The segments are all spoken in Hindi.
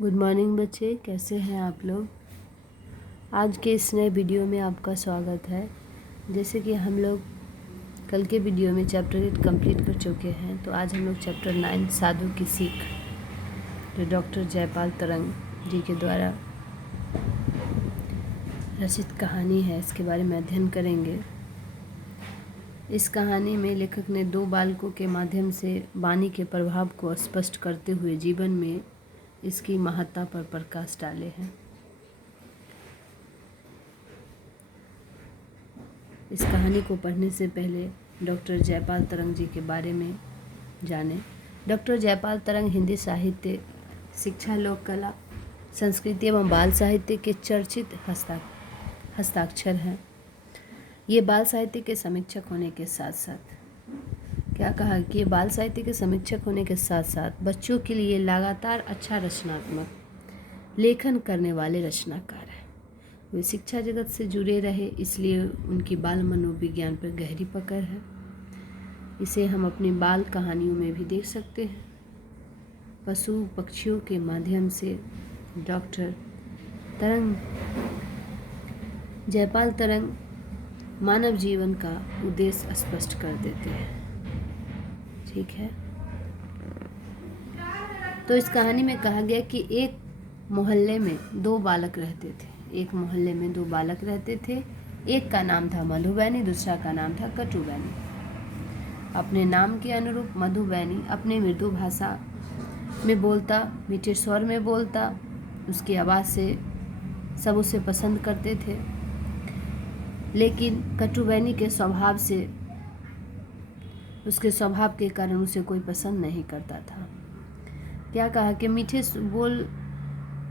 गुड मॉर्निंग बच्चे, कैसे हैं आप लोग। आज के इस नए वीडियो में आपका स्वागत है। जैसे कि हम लोग कल के वीडियो में चैप्टर 8 कंप्लीट कर चुके हैं, तो आज हम लोग चैप्टर 9 साधु की सीख, जो डॉक्टर जयपाल तरंग जी के द्वारा रचित कहानी है, इसके बारे में अध्ययन करेंगे। इस कहानी में लेखक ने दो बालकों के माध्यम से वाणी के प्रभाव को स्पष्ट करते हुए जीवन में इसकी महत्ता पर प्रकाश डाले हैं। इस कहानी को पढ़ने से पहले डॉक्टर जयपाल तरंग जी के बारे में जानें। डॉक्टर जयपाल तरंग हिंदी साहित्य, शिक्षा, लोक कला, संस्कृति एवं बाल साहित्य के चर्चित हस्ताक्षर हैं। ये बाल साहित्य के समीक्षक होने के साथ साथ ये बाल साहित्य के समीक्षक होने के साथ साथ बच्चों के लिए लगातार अच्छा रचनात्मक लेखन करने वाले रचनाकार हैं। वे शिक्षा जगत से जुड़े रहे, इसलिए उनकी बाल मनोविज्ञान पर गहरी पकड़ है। इसे हम अपनी बाल कहानियों में भी देख सकते हैं। पशु पक्षियों के माध्यम से डॉक्टर जयपाल तरंग मानव जीवन का उद्देश्य स्पष्ट कर देते हैं। ठीक है, तो इस कहानी में कहा गया कि एक मोहल्ले में दो बालक रहते थे। एक का नाम था मधुबैनी, दूसरा का नाम था कटुबैनी। अपने नाम के अनुरूप मधुबैनी अपने मृदु भाषा में बोलता, मीठे स्वर में बोलता, उसकी आवाज़ से सब उसे पसंद करते थे। लेकिन कटुबैनी के स्वभाव से, उसके स्वभाव के कारण उसे कोई पसंद नहीं करता था। क्या कहा कि मीठे बोल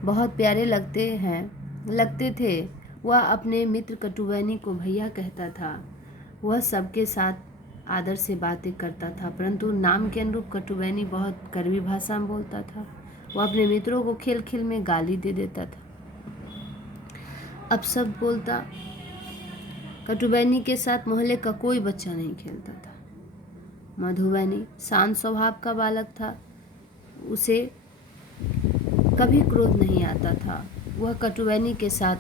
बहुत प्यारे लगते थे। वह अपने मित्र कटुबैनी को भैया कहता था। वह सबके साथ आदर से बातें करता था, परंतु नाम के अनुरूप कटुबैनी बहुत कड़वी भाषा में बोलता था। वह अपने मित्रों को खेल खेल में गाली दे देता था। अब सब बोलता, कटुबैनी के साथ मोहल्ले का कोई बच्चा नहीं खेलता था। मधुबैनी शांत स्वभाव का बालक था, उसे कभी क्रोध नहीं आता था। वह कटुबैनी के साथ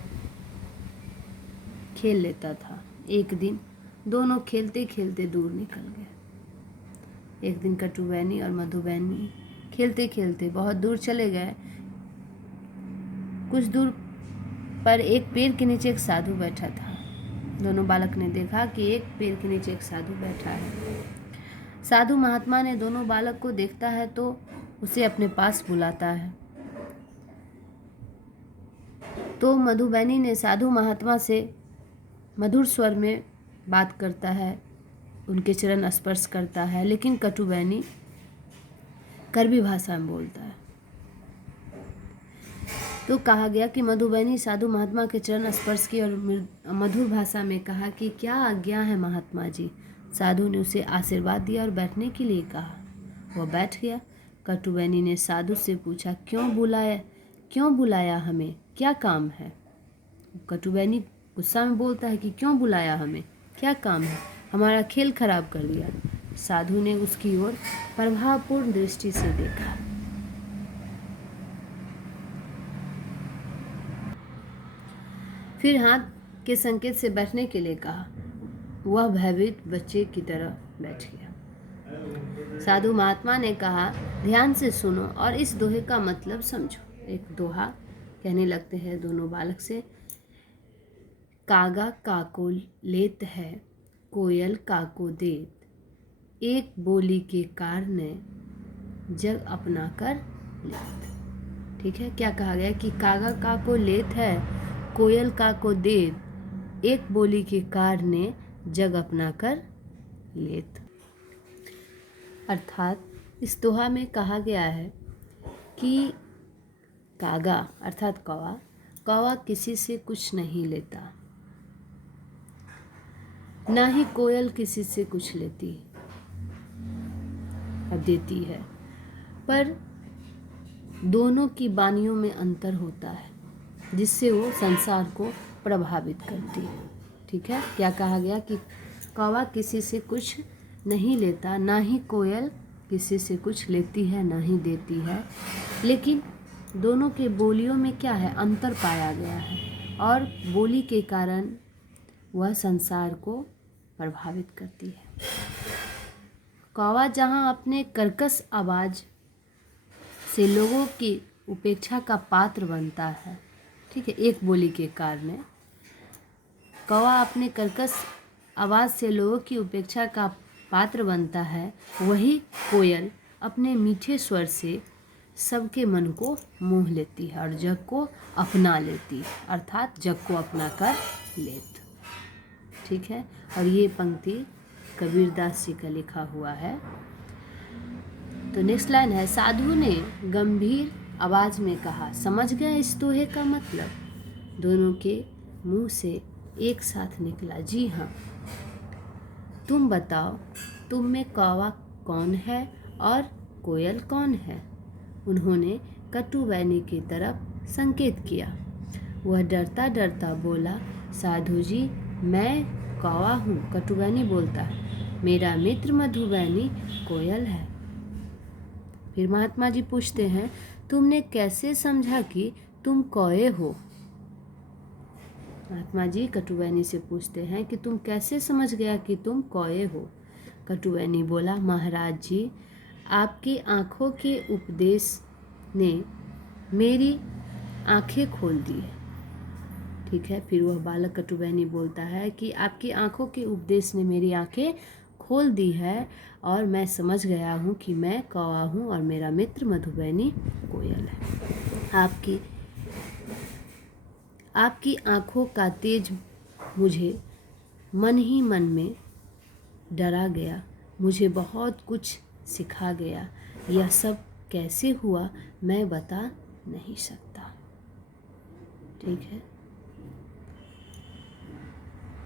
खेल लेता था। एक दिन दोनों खेलते खेलते दूर निकल गए। एक दिन कटुबैनी और मधुबैनी खेलते खेलते बहुत दूर चले गए। कुछ दूर पर एक पेड़ के नीचे एक साधु बैठा था। दोनों बालक ने देखा कि एक पेड़ के नीचे एक साधु बैठा है। साधु महात्मा ने दोनों बालक को देखता है तो उसे अपने पास बुलाता है। तो मधुबैनी ने साधु महात्मा से मधुर स्वर में बात करता है, उनके चरण स्पर्श करता है, लेकिन कटुबैनी कड़वी भाषा में बोलता है। तो कहा गया कि मधुबैनी साधु महात्मा के चरण स्पर्श की और मधुर भाषा में कहा कि क्या आज्ञा है महात्मा जी। साधु ने उसे आशीर्वाद दिया और बैठने के लिए कहा। वह बैठ गया। कटुबैनी ने साधु से पूछा, क्यों बुलाया हमें, क्या काम है। कटुबैनी गुस्सा में बोलता है कि क्यों बुलाया हमें, क्या काम है, हमारा खेल खराब कर दिया। साधु ने उसकी ओर प्रभावपूर्ण दृष्टि से देखा। फिर हाथ के संकेत से बैठने के लिए कहा। वह भयभीत बच्चे की तरह बैठ गया। साधु महात्मा ने कहा, ध्यान से सुनो और इस दोहे का मतलब समझो। एक दोहा कहने लगते हैं दोनों बालक से। कागा काको लेत है, कोयल काको देत, एक बोली के कारणे जग अपना कर लेत। ठीक है, क्या कहा गया कि कागा काको लेत है, कोयल काको देत, एक बोली के कारणे जग अपना कर लेत। अर्थात इस दोहा में कहा गया है कि कागा अर्थात कौवा किसी से कुछ नहीं लेता, ना ही कोयल किसी से कुछ देती है, पर दोनों की वाणियों में अंतर होता है, जिससे वो संसार को प्रभावित करती है। ठीक है, क्या कहा गया कि कौवा किसी से कुछ नहीं लेता, ना ही कोयल किसी से कुछ लेती है, ना ही देती है, लेकिन दोनों के बोलियों में क्या है, अंतर पाया गया है और बोली के कारण वह संसार को प्रभावित करती है। कौवा जहाँ अपने कर्कश आवाज़ से लोगों की उपेक्षा का पात्र बनता है, ठीक है, एक बोली के कारण कौवा अपने कर्कश आवाज़ से लोगों की उपेक्षा का पात्र बनता है, वही कोयल अपने मीठे स्वर से सबके मन को मोह लेती है और जग को अपना लेती है, अर्थात जग को अपना कर लेती, ठीक है। और ये पंक्ति कबीरदास जी का लिखा हुआ है। तो नेक्स्ट लाइन है, साधु ने गंभीर आवाज़ में कहा, समझ गया इस दोहे का मतलब? दोनों के मुंह से एक साथ निकला, जी हाँ। तुम बताओ, तुम में कौवा कौन है और कोयल कौन है? उन्होंने कटुवैनी की तरफ संकेत किया। वह डरता डरता बोला, साधु जी, मैं कौवा हूँ, कटुवैनी बोलता है, मेरा मित्र मधुबैनी कोयल है। फिर महात्मा जी पूछते हैं, तुमने कैसे समझा कि तुम कौए हो? महात्मा जी कटुवैनी से पूछते हैं कि तुम कैसे समझ गया कि तुम कौए हो? कटुवैनी बोला, महाराज जी, आपकी आँखों के उपदेश ने मेरी आँखें खोल दी है, ठीक है। फिर वह बालक कटुवैनी बोलता है कि आपकी आँखों के उपदेश ने मेरी आँखें खोल दी है और मैं समझ गया हूँ कि मैं कौवा हूँ और मेरा मित्र मधुबैनी कोयल है। आपकी आँखों का तेज मुझे मन ही मन में डरा गया, मुझे बहुत कुछ सिखा गया। यह सब कैसे हुआ मैं बता नहीं सकता, ठीक है।